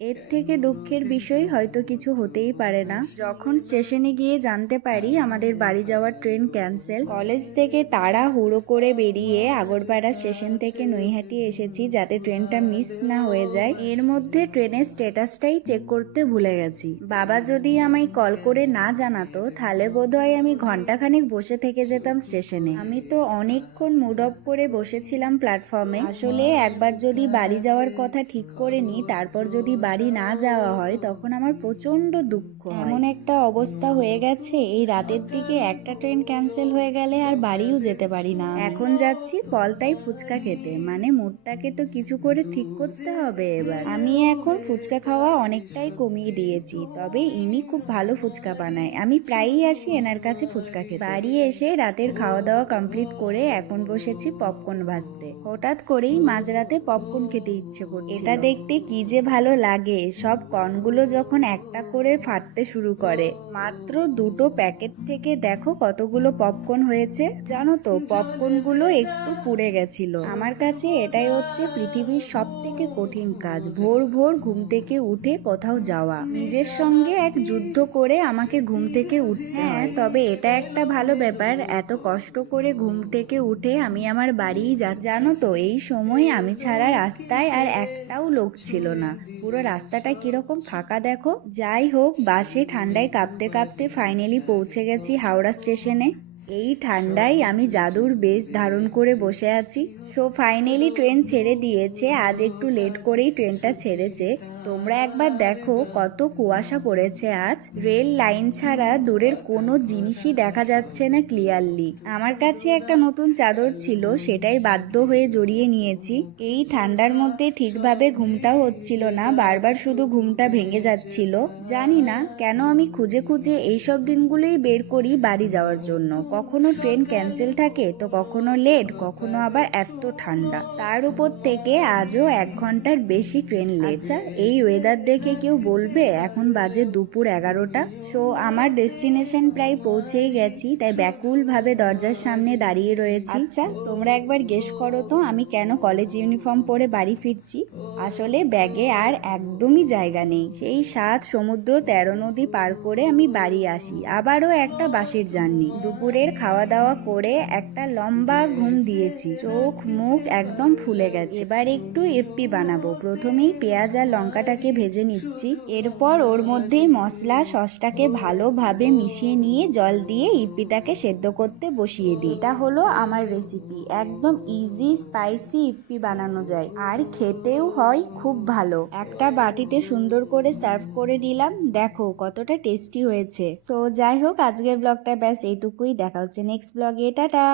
এর থেকে দুঃখের বিষয় হয়তো কিছু হতেই পারে না। যখন স্টেশনে গিয়ে জানতে পারি আমাদের বাড়ি যাওয়ার ট্রেন ক্যান্সেল, কলেজ থেকে তাড়াহুড়ো করে বেরিয়ে আগরপাড়া স্টেশন থেকে নৈহাটি এসেছি যাতে ট্রেনটা মিস না হয়ে যায়। এর মধ্যে ট্রেনের স্ট্যাটাসটাই চেক করতে ভুলে গেছি। বাবা যদি আমায় কল করে না জানাতো তাহলে বোধহয় আমি ঘন্টাখানেক বসে থেকে যেতাম স্টেশনে। আমি তো অনেকক্ষণ মুড অফ করে বসেছিলাম প্ল্যাটফর্মে। আসলে একবার যদি বাড়ি যাওয়ার কথা ঠিক করে নিই, তারপর যদি বাড়ি না যাওয়া হয় তখন আমার প্রচন্ড দুঃখ হয়। এমন একটা অবস্থা হয়ে গেছে, এই রাতের দিকে একটা ট্রেন ক্যান্সেল হয়ে গেলে আর বাড়িও যেতে পারি না। এখন যাচ্ছি পলতাই ফুচকা খেতে, মানে মুডটাকে তো কিছু করে ঠিক করতে হবে। এবার আমি এখন ফুচকা খাওয়া অনেকটাই কমিয়ে দিয়েছি, তবে ইনি খুব ভালো ফুচকা বানায়, আমি প্রায়ই আসি এনার কাছে ফুচকা খেতে। বাড়ি এসে রাতের খাওয়া দাওয়া কমপ্লিট করে এখন বসেছি পপকর্ন ভাজতে। হঠাৎ করেই মাঝরাতে পপকর্ন খেতে ইচ্ছে করছে। এটা দেখতে কি যে ভালো লাগে, সব কর্নগুলো যখন একটা করে ফাটতে শুরু করে। মাত্র দুটো প্যাকেট থেকে দেখো কতগুলো পপকর্ন হয়েছে। জানো তো পপকর্ন গুলো একটু পুড়ে গেছিল। আমার কাছে এটাই হচ্ছে পৃথিবীর সব থেকে কঠিন কাজ, ভোর ভোর ঘুম থেকে উঠে কোথাও যাওয়া, নিজের সঙ্গে এক যুদ্ধ করে আমাকে ঘুম থেকে উঠতে হয়। তবে এটা একটা ভালো ব্যাপার, এত কষ্ট করে ঘুম থেকে উঠে আমি আমার বাড়িই জানো তো এই সময় আমি ছাড়া রাস্তায় আর একটাও লোক ছিল না। পুরো রাস্তাটা কিরকম ফাঁকা দেখো। যাই হোক, বাসে ঠান্ডায় কাঁপতে কাঁপতে ফাইনালি পৌঁছে গেছি হাওড়া স্টেশনে। এই ঠান্ডায় আমি জাদুর বেশ ধারণ করে বসে আছি। সো ফাইনালি ট্রেন ছেড়ে দিয়েছে, আজ একটু লেট করেই ট্রেনটা ছেড়েছে। তোমরা একবার দেখো কত কুয়াশা পড়েছে আজ। রেল লাইন ছাড়া দূরের কোনো জিনিসই দেখা যাচ্ছে না ক্লিয়ারলি। আমার কাছে একটা নতুন চাদর ছিল, সেটাই বাধ্য হয়ে জড়িয়ে নিয়েছি। এই ঠান্ডার মধ্যে ঠিকভাবে ঘুমটাও হচ্ছিল না, বারবার শুধু ঘুমটা ভেঙে যাচ্ছিল। জানি না কেন আমি খুঁজে খুঁজে এইসব দিনগুলোই বের করি বাড়ি যাওয়ার জন্য। কখনো ট্রেন ক্যান্সেল থাকে তো কখনো লেট, কখনো আবার এত ঠান্ডা, তার উপর থেকে আজও 1 ঘন্টার বেশি ট্রেন লেট। এই ওয়েদার দেখে কেউ বলবে এখন বাজে দুপুর 11টা। সো আমার ডেস্টিনেশন প্রায় পৌঁছেই গেছি, তাই ব্যাকুল ভাবে দরজার সামনে দাঁড়িয়ে রয়েছি। আচ্ছা তোমরা একবার গেস করো তো আমি কেন কলেজ ইউনিফর্ম পরে বাড়ি ফিরছি। আসলে ব্যাগে আর একদমই জায়গা নেই। সেই 7 সমুদ্র 13 নদী পার করে আমি বাড়ি আসি, আবারও একটা বাসের জার্নি। দুপুরের খাওয়া দাওয়া করে একটা লম্বা ঘুম দিয়েছি, চোখ মুখ একদম ফুলে গেছে। এবার একটু এপ্পি বানাবো। প্রথমেই পেঁয়াজ আর লঙ্কাটাকে ভেজে নিচ্ছি, এরপর ওর মধ্যেই মশলা সসটাকে ভালোভাবে মিশিয়ে নিয়ে জল দিয়ে ইপ্পিটাকে সেদ্ধ করতে বসিয়ে দিই। এটা হলো আমার রেসিপি, একদম ইজি স্পাইসি ইপ্পি বানানো যায় আর খেতেও হয় খুব ভালো। একটা বাটিতে সুন্দর করে সার্ভ করে দিলাম, দেখো কতটা টেস্টি হয়েছে। সো যাই হোক, আজকের ব্লগটা ব্যাস এইটুকুই। দেখা হচ্ছে নেক্সট ব্লগে, টাটা।